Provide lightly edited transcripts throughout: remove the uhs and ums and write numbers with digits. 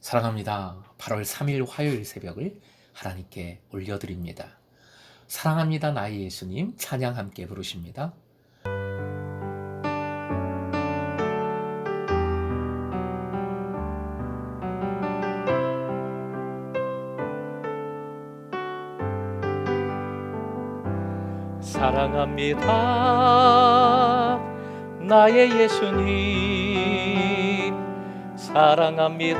사랑합니다. 8월 3일 화요일 새벽을 하나님께 올려드립니다. 사랑합니다 나의 예수님 찬양 함께 부르십니다. 사랑합니다 나의 예수님, 사랑합니다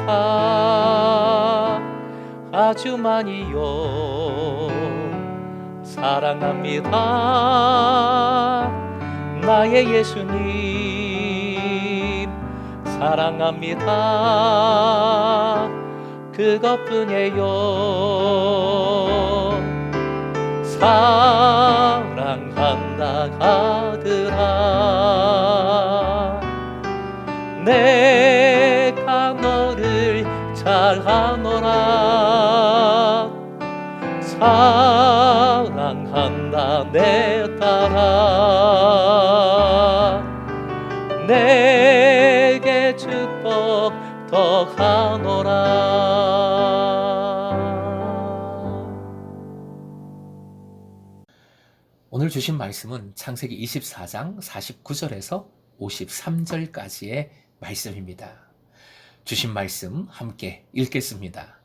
아주 많이요. 사랑합니다 나의 예수님, 사랑합니다 그것뿐이에요. 사랑한다 아들아, 내가 너를 잘하노라. 사랑한다 내 딸아, 내게 축복 더하노라. 오늘 주신 말씀은 창세기 24장 49절에서 53절까지의 말씀입니다. 주신 말씀 함께 읽겠습니다.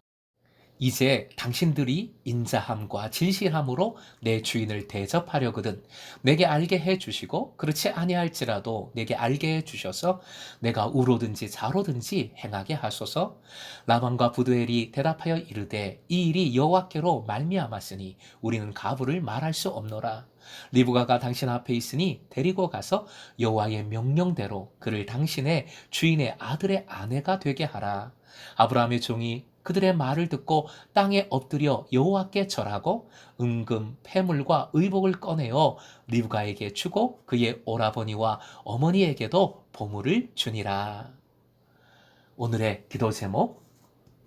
이제 당신들이 인자함과 진실함으로 내 주인을 대접하려거든 내게 알게 해주시고 그렇지 아니할지라도 내게 알게 해주셔서 내가 우로든지 좌로든지 행하게 하소서. 라반과 부두엘이 대답하여 이르되 이 일이 여호와께로 말미암았으니 우리는 가부를 말할 수 없노라. 리브가가 당신 앞에 있으니 데리고 가서 여호와의 명령대로 그를 당신의 주인의 아들의 아내가 되게 하라. 아브라함의 종이 그들의 말을 듣고 땅에 엎드려 여호와께 절하고 은금, 패물과 의복을 꺼내어 리브가에게 주고 그의 오라버니와 어머니에게도 보물을 주니라. 오늘의 기도 제목,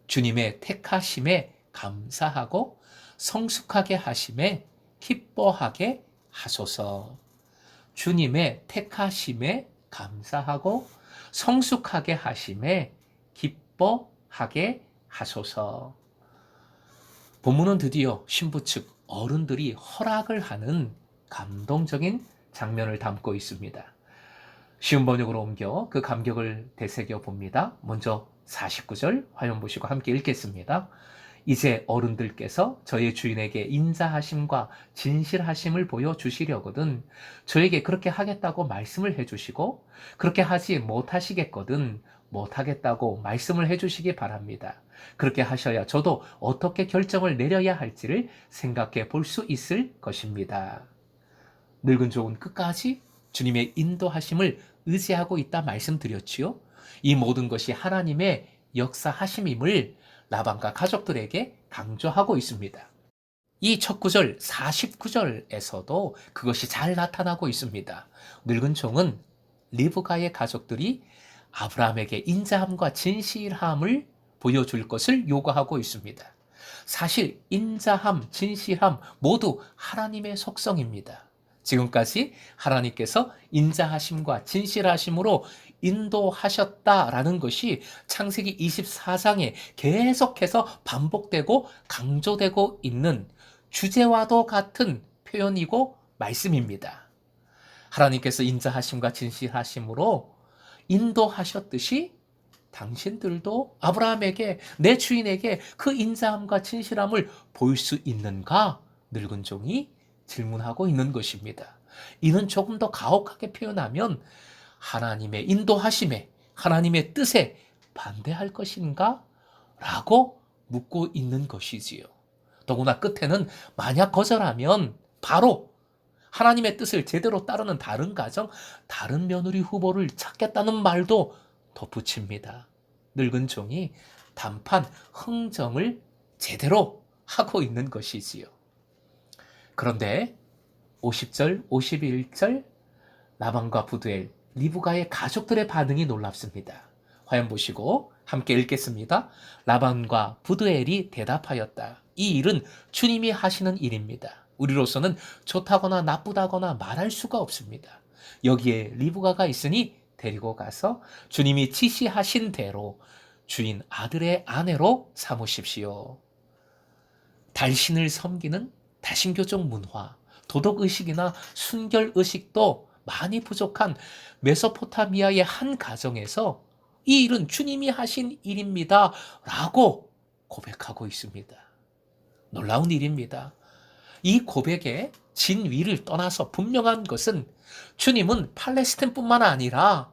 주님의 택하심에 감사하고 성숙하게 하심에 기뻐하게 하소서. 주님의 택하심에 감사하고 성숙하게 하심에 기뻐하게 하소서. 본문은 드디어 신부 측 어른들이 허락을 하는 감동적인 장면을 담고 있습니다. 쉬운 번역으로 옮겨 그 감격을 되새겨 봅니다. 먼저 49절 화면 보시고 함께 읽겠습니다. 이제 어른들께서 저의 주인에게 인자하심과 진실하심을 보여주시려거든 저에게 그렇게 하겠다고 말씀을 해주시고 그렇게 하지 못하시겠거든 못하겠다고 말씀을 해주시기 바랍니다. 그렇게 하셔야 저도 어떻게 결정을 내려야 할지를 생각해 볼 수 있을 것입니다. 늙은 종은 끝까지 주님의 인도하심을 의지하고 있다 말씀드렸지요. 이 모든 것이 하나님의 역사하심임을 라반과 가족들에게 강조하고 있습니다. 이 첫 구절 49절에서도 그것이 잘 나타나고 있습니다. 늙은 종은 리브가의 가족들이 아브라함에게 인자함과 진실함을 보여줄 것을 요구하고 있습니다. 사실 인자함, 진실함 모두 하나님의 속성입니다. 지금까지 하나님께서 인자하심과 진실하심으로 인도하셨다라는 것이 창세기 24장에 계속해서 반복되고 강조되고 있는 주제와도 같은 표현이고 말씀입니다. 하나님께서 인자하심과 진실하심으로 인도하셨듯이 당신들도 아브라함에게 내 주인에게 그 인자함과 진실함을 보일 수 있는가? 늙은 종이 질문하고 있는 것입니다. 이는 조금 더 가혹하게 표현하면 하나님의 인도하심에 하나님의 뜻에 반대할 것인가? 라고 묻고 있는 것이지요. 더구나 끝에는 만약 거절하면 바로 하나님의 뜻을 제대로 따르는 다른 가정, 다른 며느리 후보를 찾겠다는 말도 덧붙입니다. 늙은 종이 단판 흥정을 제대로 하고 있는 것이지요. 그런데 50절, 51절 라반과 부두엘, 리브가의 가족들의 반응이 놀랍습니다. 화면 보시고 함께 읽겠습니다. 라반과 부두엘이 대답하였다. 이 일은 주님이 하시는 일입니다. 우리로서는 좋다거나 나쁘다거나 말할 수가 없습니다. 여기에 리브가가 있으니 데리고 가서 주님이 지시하신 대로 주인 아들의 아내로 삼으십시오. 달신을 섬기는 다신교적 문화, 도덕의식이나 순결의식도 많이 부족한 메소포타미아의 한 가정에서 이 일은 주님이 하신 일입니다 라고 고백하고 있습니다. 놀라운 일입니다. 이 고백의 진위를 떠나서 분명한 것은 주님은 팔레스틴뿐만 아니라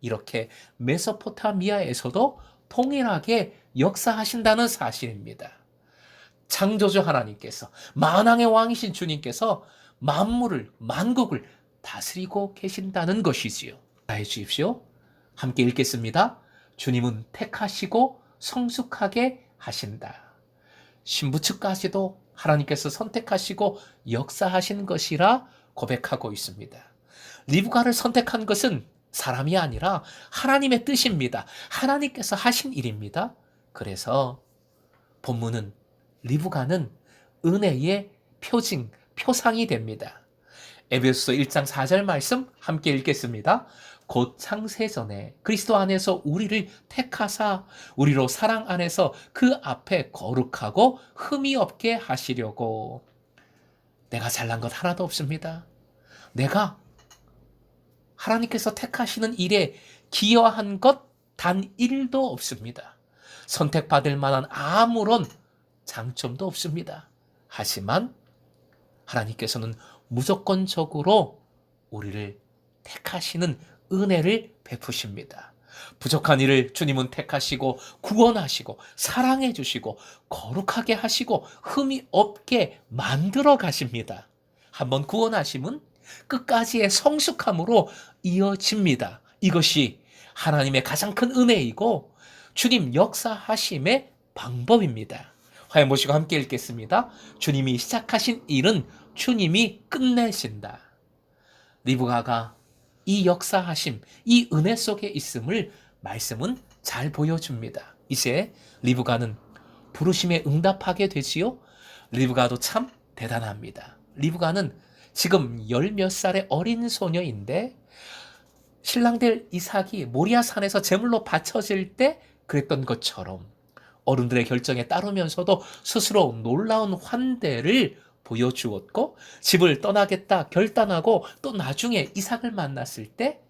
이렇게 메소포타미아에서도 동일하게 역사하신다는 사실입니다. 창조주 하나님께서, 만왕의 왕이신 주님께서 만물을, 만국을 다스리고 계신다는 것이지요. 해 주십시오. 함께 읽겠습니다. 주님은 택하시고 성숙하게 하신다. 신부 측까지도 하나님께서 선택하시고 역사하신 것이라 고백하고 있습니다. 리브가를 선택한 것은 사람이 아니라 하나님의 뜻입니다. 하나님께서 하신 일입니다. 그래서 본문은 리브가는 은혜의 표징, 표상이 됩니다. 에베소서 1장 4절 말씀 함께 읽겠습니다. 곧 창세전에 그리스도 안에서 우리를 택하사 우리로 사랑 안에서 그 앞에 거룩하고 흠이 없게 하시려고. 내가 잘난 것 하나도 없습니다. 내가 하나님께서 택하시는 일에 기여한 것 단 1도 없습니다. 선택받을 만한 아무런 장점도 없습니다. 하지만 하나님께서는 무조건적으로 우리를 택하시는 은혜를 베푸십니다. 부족한 일을 주님은 택하시고 구원하시고 사랑해 주시고 거룩하게 하시고 흠이 없게 만들어 가십니다. 한번 구원하심은 끝까지의 성숙함으로 이어집니다. 이것이 하나님의 가장 큰 은혜이고 주님 역사하심의 방법입니다. 화면 보시고 함께 읽겠습니다. 주님이 시작하신 일은 주님이 끝내신다. 리브가가 이 역사하심, 이 은혜 속에 있음을 말씀은 잘 보여줍니다. 이제 리브가는 부르심에 응답하게 되지요. 리브가도 참 대단합니다. 리브가는 지금 10몇 살의 어린 소녀인데 신랑될 이삭이 모리아산에서 제물로 바쳐질 때 그랬던 것처럼 어른들의 결정에 따르면서도 스스로 놀라운 환대를 보여주었고 집을 떠나겠다 결단하고 또 나중에 이삭을 만났을 때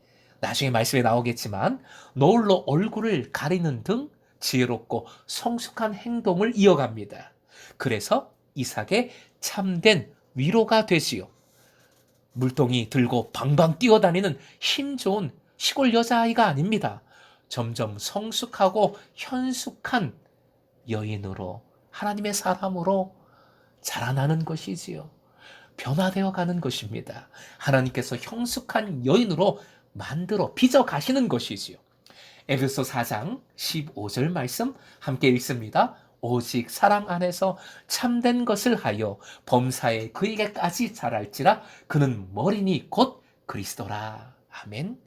나중에 말씀에 나오겠지만 노을로 얼굴을 가리는 등 지혜롭고 성숙한 행동을 이어갑니다. 그래서 이삭의 참된 위로가 되지요. 물동이 들고 방방 뛰어다니는 힘 좋은 시골 여자아이가 아닙니다. 점점 성숙하고 현숙한 여인으로 하나님의 사람으로 자라나는 것이지요. 변화되어 가는 것입니다. 하나님께서 형숙한 여인으로 만들어 빚어 가시는 것이지요. 에베소 4장 15절 말씀 함께 읽습니다. 오직 사랑 안에서 참된 것을 하여 범사에 그에게까지 자랄지라 그는 머리니 곧 그리스도라. 아멘.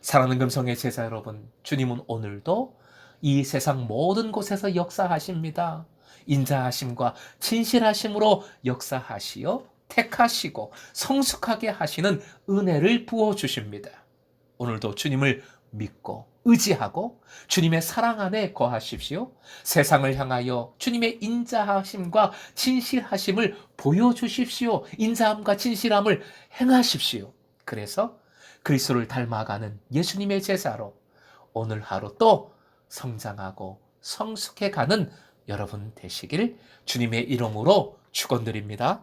사랑하는 금성의 제자 여러분, 주님은 오늘도 이 세상 모든 곳에서 역사하십니다. 인자하심과 진실하심으로 역사하시어 택하시고 성숙하게 하시는 은혜를 부어주십니다. 오늘도 주님을 믿고 의지하고 주님의 사랑 안에 거하십시오. 세상을 향하여 주님의 인자하심과 진실하심을 보여주십시오. 인자함과 진실함을 행하십시오. 그래서 그리스도를 닮아가는 예수님의 제자로 오늘 하루 또 성장하고 성숙해가는 여러분 되시길 주님의 이름으로 축원드립니다.